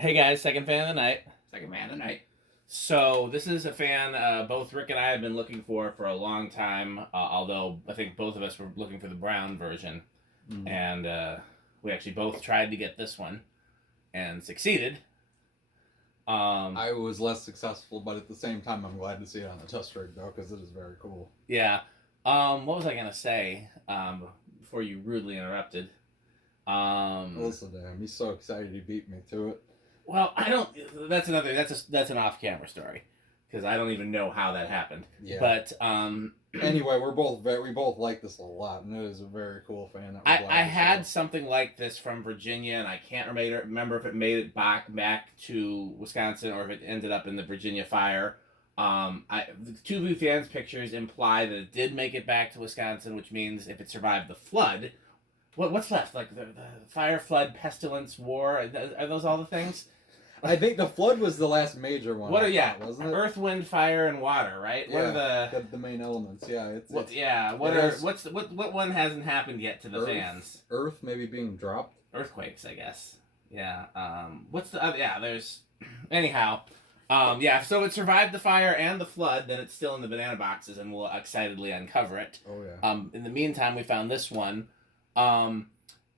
Hey guys, second fan of the night. Second man of the night. So this is a fan both Rick and I have been looking for a long time. Although I think both of us were looking for the brown version, and we actually both tried to get this one and succeeded. I was less successful, but at the same time, I'm glad to see it on the test rig though, because it is very cool. Yeah. What was I gonna say? Before you rudely interrupted. Listen to him; he's so excited he beat me to it. Well, I don't. That's another. That's an off-camera story, because I don't even know how that happened. Yeah. But anyway, we both like this a lot, and it is a very cool fan. I had something like this from Virginia, and I can't remember if it made it back to Wisconsin or if it ended up in the Virginia fire. The two Vu fans pictures imply that it did make it back to Wisconsin, which means if it survived the flood, what's left? Like the fire, flood, pestilence, war. Are those all the things? I think the flood was the last major one. Wasn't it? Earth, Earth, wind, fire, and water, right? What are the main elements? Yeah, what one hasn't happened yet to the fans? Earth maybe being dropped. Earthquakes, I guess. Yeah. What's the other? Yeah. There's. Anyhow. Yeah. So it survived the fire and the flood. Then it's still in the banana boxes, and we'll excitedly uncover it. Oh yeah. In the meantime, we found this one.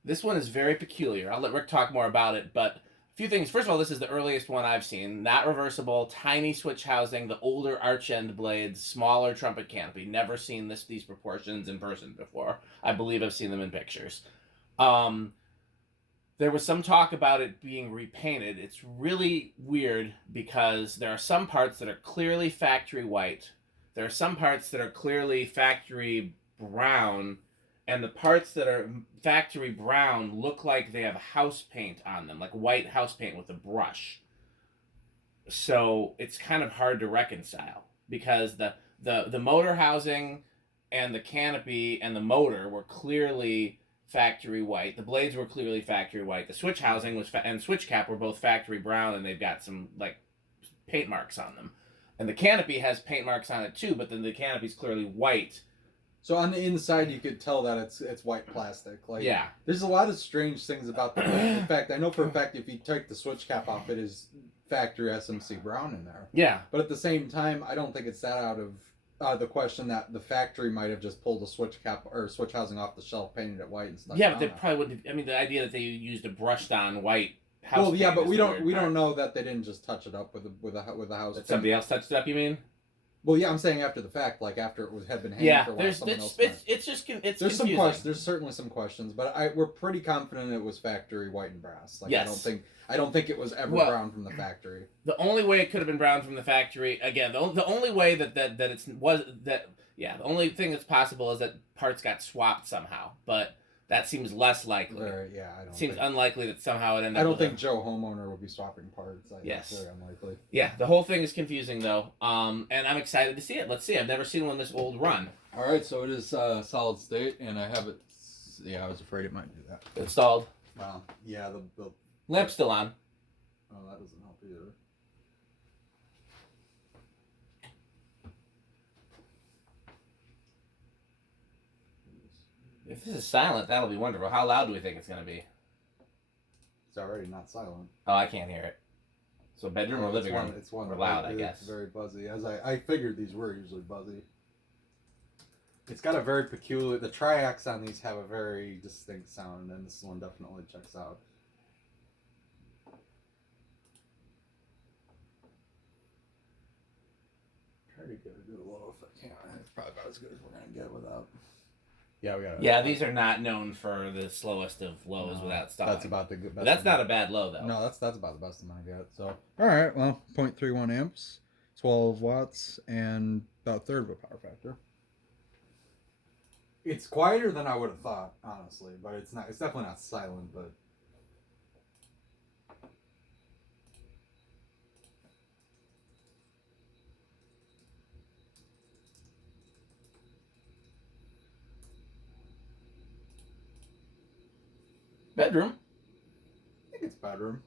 This one is very peculiar. I'll let Rick talk more about it, but. Few things. First of all, this is the earliest one I've seen. Not reversible, tiny switch housing, the older arch end blades, smaller trumpet canopy. Never seen these proportions in person before. I believe I've seen them in pictures. There was some talk about it being repainted. It's really weird because there are some parts that are clearly factory white. There are some parts that are clearly factory brown. And the parts that are factory brown look like they have house paint on them, like white house paint with a brush. So it's kind of hard to reconcile because the motor housing and the canopy and the motor were clearly factory white. The blades were clearly factory white. The switch housing and switch cap were both factory brown, and they've got some like paint marks on them. And the canopy has paint marks on it too, but then the canopy's clearly white. So on the inside, you could tell that it's white plastic. Like, yeah. There's a lot of strange things about the. In fact, I know for a fact if you take the switch cap off, it is factory SMC brown in there. Yeah. But at the same time, I don't think it's that out of the question that the factory might have just pulled the switch cap or switch housing off the shelf, painted it white and stuff. Yeah, but they probably wouldn't. I mean, the idea that they used a brushed on white house. Well, yeah, but we don't know that they didn't just touch it up with a house. That somebody else touched it up. You mean? Well, yeah, I'm saying after the fact, like after it had been hanging for a while. It's there's confusing. Some questions. There's certainly some questions, but we're pretty confident it was factory white and brass. Like, yes. I don't think it was ever brown from the factory. The only way it could have been brown from the factory, again, the only way the only thing that's possible is that parts got swapped somehow, but that seems less likely. Yeah, I don't. Seems unlikely that somehow it ended up. I don't think Joe homeowner would be swapping parts. Yes, very unlikely. Yeah, the whole thing is confusing though, and I'm excited to see it. Let's see. I've never seen one this old run. All right, so it is solid state, and I have it. Yeah, I was afraid it might do that. Installed. Well, yeah, the lamp's still on. Oh, that doesn't help either. If this is silent, that'll be wonderful. How loud do we think it's going to be? It's already not silent. Oh, I can't hear it. So bedroom or living room? It's one or loud, I guess. It's very buzzy. As I figured these were usually buzzy. It's got a very peculiar... The triacs on these have a very distinct sound, and this one definitely checks out. Try to get a good low if I can. It's probably about as good as we're going to get without... Yeah, we got it. Yeah, these are not known for the slowest of lows without stopping. That's about the good. That's not a bad low though. No, that's about the best I'm gonna get. So, all right, well, 0.31 amps, 12 watts, and about a third of a power factor. It's quieter than I would have thought, honestly, but it's not. It's definitely not silent, but. Bedroom. I think it's bedroom.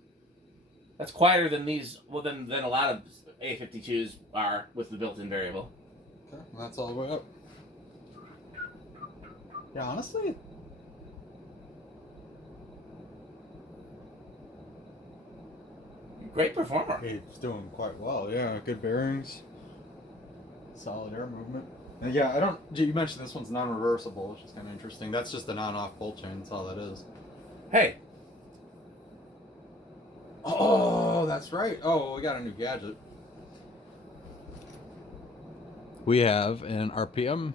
That's quieter than these. Well, than a lot of A52s are with the built-in variable. Okay, well, that's all the way up. Yeah, honestly. Great performer. He's doing quite well. Yeah, good bearings. Solid air movement. And yeah, I don't. You mentioned this one's non-reversible, which is kind of interesting. That's just an on-off pull chain. That's all that is. Hey. Oh, that's right. Oh, we got a new gadget. We have an RPM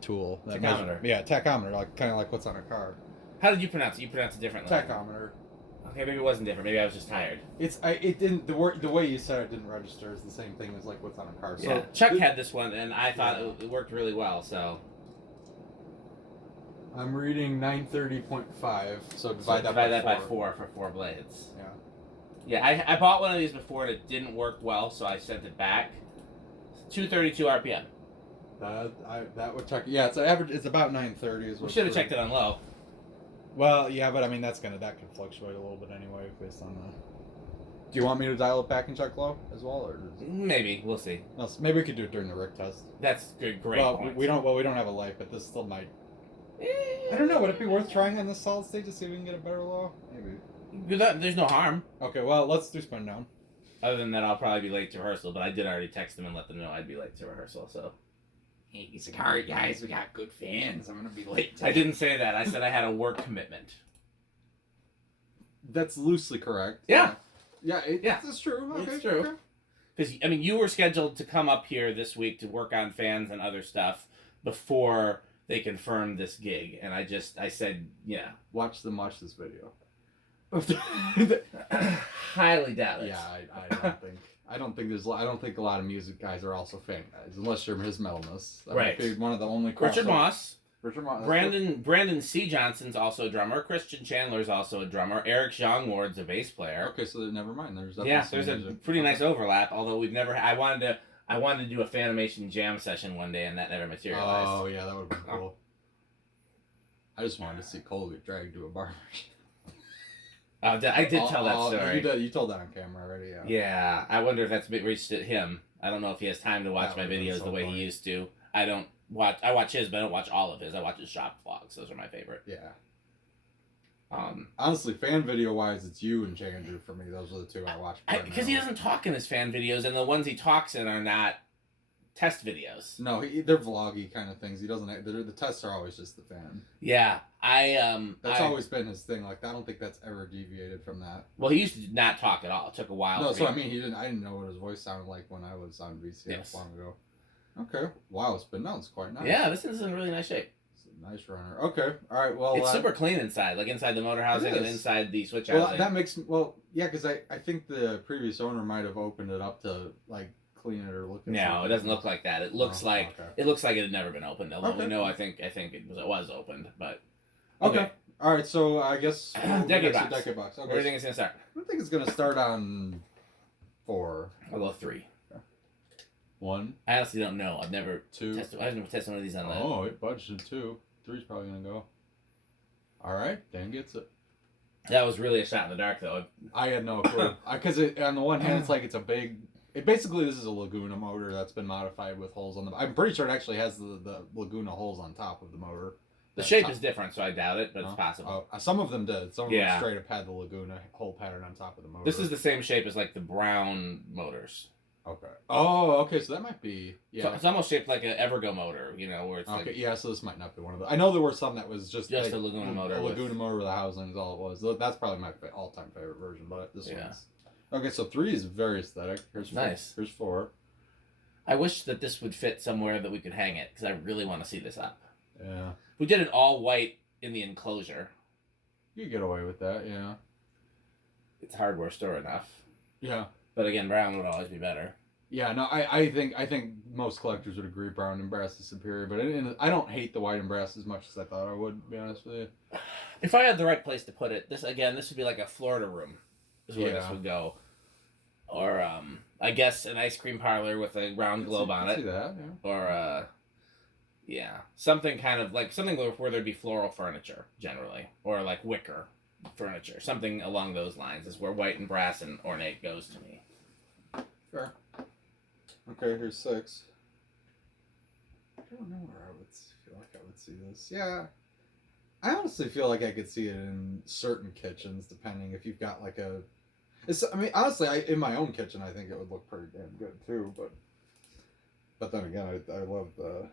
tool. Tachometer. Tachometer, like kind of like what's on a car. How did you pronounce it? You pronounced it differently. Tachometer. Okay, maybe it wasn't different. Maybe I was just tired. It didn't the way you said it didn't register is the same thing as like what's on a car. So Yeah, Chuck had this one, and I thought it worked really well. So I'm reading 930.5. So divide that by 4 for 4 blades. Yeah. Yeah, I bought one of these before and it didn't work well, so I sent it back. 232 RPM. That would check. Yeah, it's average. It's about 930. We should have checked it on low. Well, yeah, but I mean that can fluctuate a little bit anyway based on the. Do you want me to dial it back and check low as well, or maybe we'll see? No, maybe we could do it during the Rick test. That's good. Great. Well, point. we don't have a light, but this still might. I don't know. Would it be worth trying on this solid state to see if we can get a better low? Maybe. There's no harm. Okay, well, let's do spin down. Other than that, I'll probably be late to rehearsal, but I did already text them and let them know I'd be late to rehearsal. So. He's like, all right, guys, we got good fans. I'm gonna be late. I didn't say that. I said I had a work commitment. That's loosely correct. Yeah. Yeah, it's true. Okay, it's true. Because, I mean, you were scheduled to come up here this week to work on fans and other stuff before they confirmed this gig. And I said, yeah. Watch this video. Highly doubt it. Yeah, I don't think a lot of music guys are also fan guys, unless you're his metalness. That right. might be one of the only Richard Moss. Brandon C. Johnson's also a drummer. Christian Chandler's also a drummer. Eric Jean-Ward's a bass player. Okay, so never mind. There's a pretty nice overlap. Although we've never. I wanted to do a Fanimation jam session one day, and that never materialized. Oh yeah, that would have been cool. I just wanted to see Cole get dragged to a bar. I did tell that story. You told that on camera already. Yeah. Yeah, I wonder if that's reached him. I don't know if he has time to watch my videos the way he used to. I watch his, but I don't watch all of his. I watch his shop vlogs. Those are my favorite. Yeah. Honestly, fan video wise, it's you and Andrew for me. Those are the two I watch. Because he doesn't talk in his fan videos, and the ones he talks in are not test videos. No, they're vloggy kind of things. He doesn't. The tests are always just the fan. Yeah, That's always been his thing. Like I don't think that's ever deviated from that. Well, he used to not talk at all. It took a while. No, so I mean, I didn't know what his voice sounded like when I was on VCF long ago. Okay. Wow, spin down's quite nice. Yeah, this is in really nice shape. It's a nice runner. Okay. All right. Well, it's super clean inside, like inside the motor housing and inside the switch housing. Well, that makes yeah, because I think the previous owner might have opened it up to like clean it or look at No, it doesn't look like that. It looks like it had never been opened. Although we know I think it was opened, but okay. All right, so I guess decade box. Okay. Where do you think it's gonna start? I think it's gonna start on 4. I'll go 3. 1. I honestly don't know. I've never 2. I've never tested one of these on that. Oh, it budgeted 2. 3's probably gonna go. All right, Dan gets it. That was really a shot in the dark, though. I had no clue. Because on the one hand, it's like it's a big. Basically, this is a Laguna motor that's been modified with holes on the. I'm pretty sure it actually has the Laguna holes on top of the motor. The shape is different, so I doubt it, but it's possible. Some of them did. Some of them straight up had the Laguna hole pattern on top of the motor. This is the same shape as like the Brown motors. Okay. Oh, okay. So that might be. Yeah. So it's almost shaped like an Evergo motor, where it's okay. like. Yeah. So this might not be one of them. I know there were some that was just a Laguna motor. A Laguna motor with a housing is all it was. That's probably my all-time favorite version, but this one's. Okay, so 3 is very aesthetic. Here's 4. Nice. Here's 4. I wish that this would fit somewhere that we could hang it, because I really want to see this up. Yeah. We did it all white in the enclosure. You could get away with that, yeah. It's hardware store enough. Yeah. But again, brown would always be better. Yeah, no, I think most collectors would agree brown and brass is superior, but I don't hate the white and brass as much as I thought I would, to be honest with you. If I had the right place to put it, this would be like a Florida room. Is where this would go, or I guess an ice cream parlor with a round globe on it. See that, yeah. Or something kind of like something where there'd be floral furniture generally, or like wicker furniture, something along those lines is where white and brass and ornate goes to me. Sure. Okay, here's 6. I don't know where I would feel like I would see this. Yeah. I honestly feel like I could see it in certain kitchens, depending if you've got like a. I mean, honestly, in my own kitchen, I think it would look pretty damn good too. But then again, I love the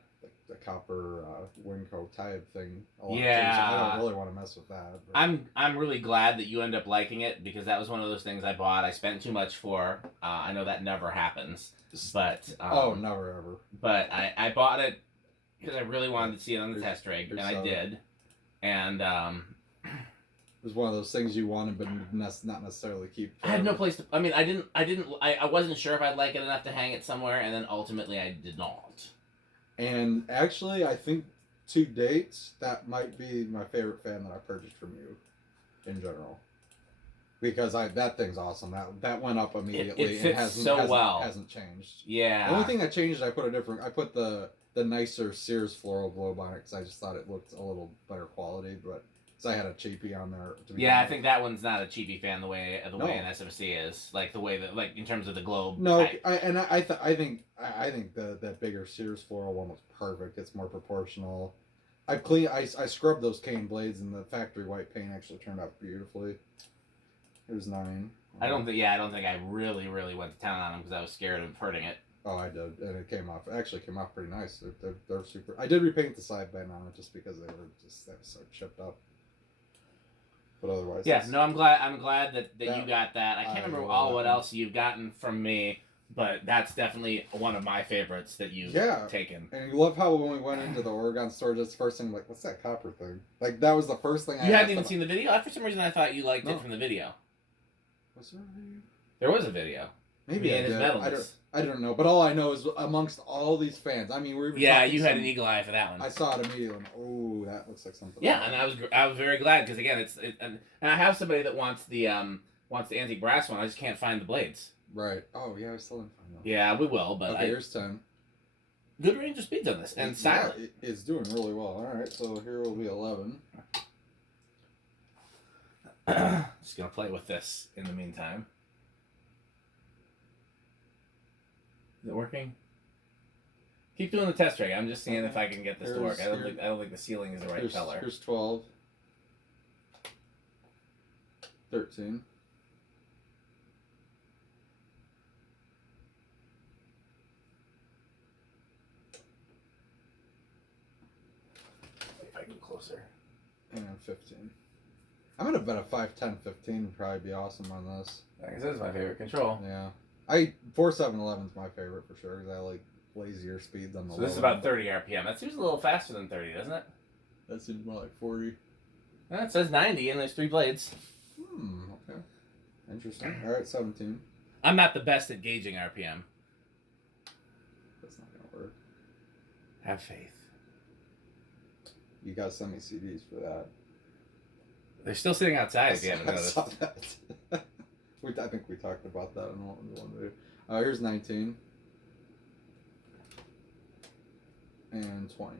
copper Winco type thing a lot too. So I Yeah. don't really want to mess with that. But... I'm really glad that you end up liking it because that was one of those things I bought. I spent too much for. I know that never happens, but oh, never ever. But I bought it because I really wanted to see it on the test rig, and I did. And it was one of those things you wanted, but not necessarily keep. I had no place to. I mean, I wasn't sure if I'd like it enough to hang it somewhere, and then ultimately I did not. And actually, I think to date, that might be my favorite fan that I purchased from you, in general. Because that thing's awesome. That went up immediately. It fits well. Hasn't changed. Yeah. The only thing that changed, I put the nicer Sears floral globe on it because I just thought it looked a little better quality, but. So I had a cheapie on there. Yeah, I think that one's not a cheapie fan the way an SMC is, like the way that in terms of the globe. No, type. I think that bigger Sears floral one was perfect. It's more proportional. I scrubbed those cane blades, and the factory white paint actually turned out beautifully. Here's 9. I don't think I really went to town on them because I was scared of hurting it. Oh, I did, and it came off. Actually, came off pretty nice. They're super. I did repaint the sideband on it just because they were so chipped up. But otherwise, yeah, no, I'm glad that you got that. I can't remember what else you've gotten from me, but that's definitely one of my favorites that you've taken. And you love how when we went into the Oregon store, just the first thing, like, what's that copper thing? Like, that was the first thing You hadn't even seen the video? For some reason, I thought you liked it from the video. Was there a video? There was a video. Maybe I did. I don't know, but all I know is amongst all these fans, I mean, you had an eagle eye for that one. I saw it immediately. Oh, that looks like something. Yeah, and I was very glad because again, and I have somebody that wants the antique brass one. I just can't find the blades. Right. Oh yeah, I still didn't find them. Yeah, we will. But here's 10. Good range of speeds on this, and silent. It's doing really well. All right, so here will be 11. Just gonna play with this in the meantime. Is it working? Keep doing the test rig. I'm just seeing if I can get this to work. I don't think the ceiling is the right color. Here's 12. 13. If I get closer. And 15. I'm gonna bet a 5, 10, 15 would probably be awesome on this. Like I said, it's my favorite control. Yeah. 4711 is my favorite for sure because I like lazier speeds on the So this is about 30 RPM. That seems a little faster than 30, doesn't it? That seems more like 40. Well, it says 90 and there's 3 blades. Okay. Interesting. All right, 17. I'm not the best at gauging RPM. That's not gonna work. Have faith. You gotta send me CDs for that. They're still sitting outside if you haven't noticed. I saw that. I think we talked about that in one video. Here's 19. And 20.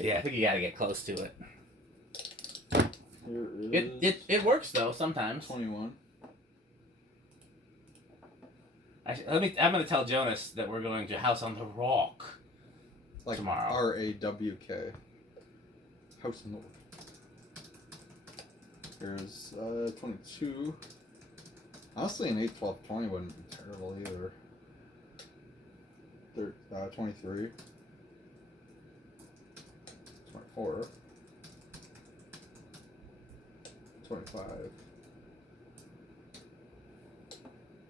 Yeah, I think you gotta get close to it. Here is It works though sometimes. 21. I'm gonna tell Jonas that we're going to House on the Rock tomorrow. RAWK. House on the Rock. Here's 22. Honestly, an 8, 12, 20 wouldn't be terrible either. 23. 24. 25.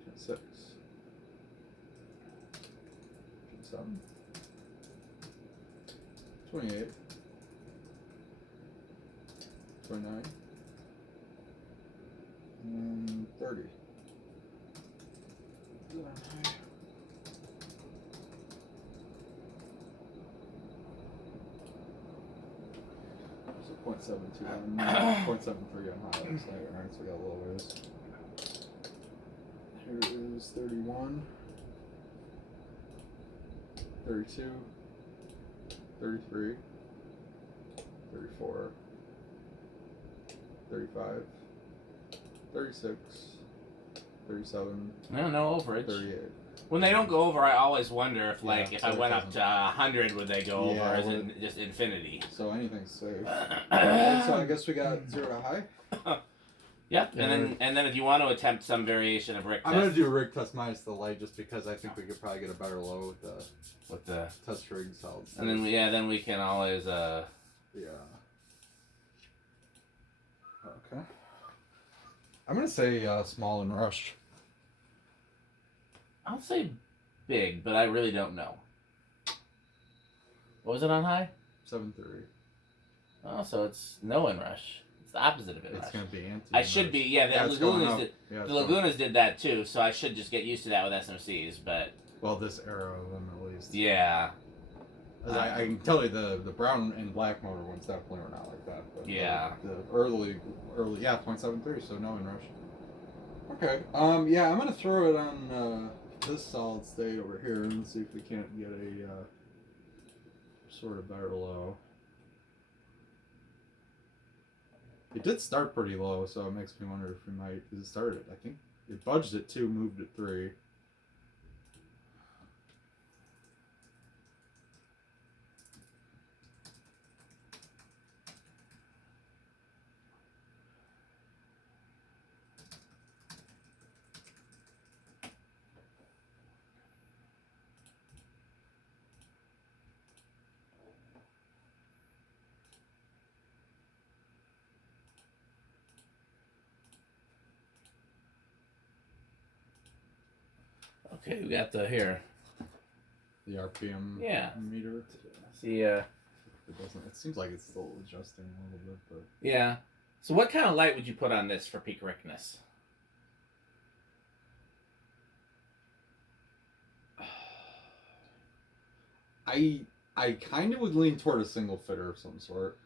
26. 27. 28. 29. And 30. So 0.72 on 0.73 on high. Alright, so we got a little ways. Here is 31. 32. 33. 34. 35. 36, 37, No overage. 38. When they don't go over, I always wonder if, like, Yeah, if so I it went up doesn't- to 100, would they go Yeah, over? Or is well, it just infinity? So anything's safe. Alright, so I guess we got 0 to high. Yep. Yeah, And then if you want to attempt some variation of Rick I'm test gonna do a rig test minus the light just because I think we could probably get a better low with the with the, test rig solid. and then we can always yeah. Okay. I'm gonna say small and rush. I'll say big, but I really don't know. What was it on high? 7.3. Oh, so it's no inrush. It's the opposite of inrush. It's gonna be anti. I should be, yeah. The it's going Lagunas up. did. Yeah, it's The going- Lagunas did that too, so I should just get used to that with SMCs. But Well, this era of them at least. yeah, As I can tell you the brown and black motor ones definitely were not like that. But Yeah. The early, yeah, 0.73, so no inrush. Okay. Yeah, I'm gonna throw it on this solid state over here and see if we can't get a sort of better low. It did start pretty low, so it makes me wonder if we might. Because it started, I think it budged at 2, moved at 3. okay, we got the here. The RPM Yeah. meter. See, It doesn't. It seems like it's still adjusting a little bit, but yeah. So what kind of light would you put on this for peak correctness? I kind of would lean toward a single fitter of some sort.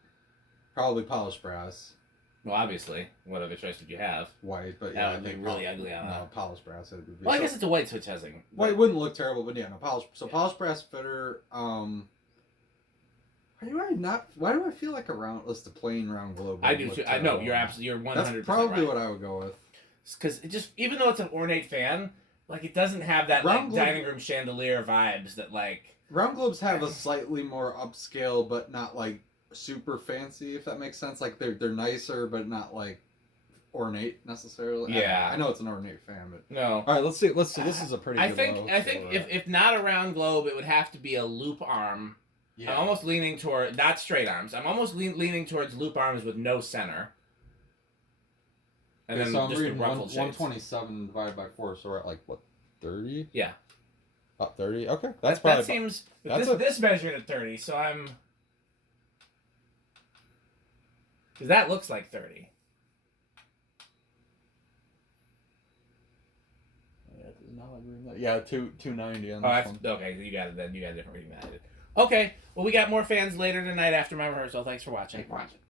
Probably polished brass, Well, obviously, what other choice would you have? white, but That yeah, would I be think really ugly on no, that. polished brass. It would be Well, I guess it's a white switch housing. white wouldn't look terrible, but yeah, no polished. So Yeah. polished brass fitter. Why do I not? Why do I feel like a round? Let's the plain round globe. I would do look too. I know terrible. you're absolutely. You're 100%. That's probably right. what I would go with. Because it just, even though it's an ornate fan, like it doesn't have that Round like globe- dining room chandelier vibes that like. Round globes have a slightly more upscale, but not like super fancy. If that makes sense, like they're nicer, but not like ornate necessarily. Yeah. I know it's an ornate fan, but No. all right. Let's see. Let's see. This is a pretty. I good think low, I think so, if not a round globe, it would have to be a loop arm. yeah. I'm almost leaning toward not straight arms. I'm almost leaning towards loop arms with no center. And Okay, then so I'm just the reading ruffled shades. 127 divided by 4, so we're at like what, 30? Yeah. About 30. Okay, that's That probably. seems. that's This measured at 30, so I'm. Because that looks like 30. Yeah, 290 on Oh, this that's, one. okay. You got it then. You got a different reading than I did. Okay. Well, we got more fans later tonight after my rehearsal. Thanks for watching. Watch it.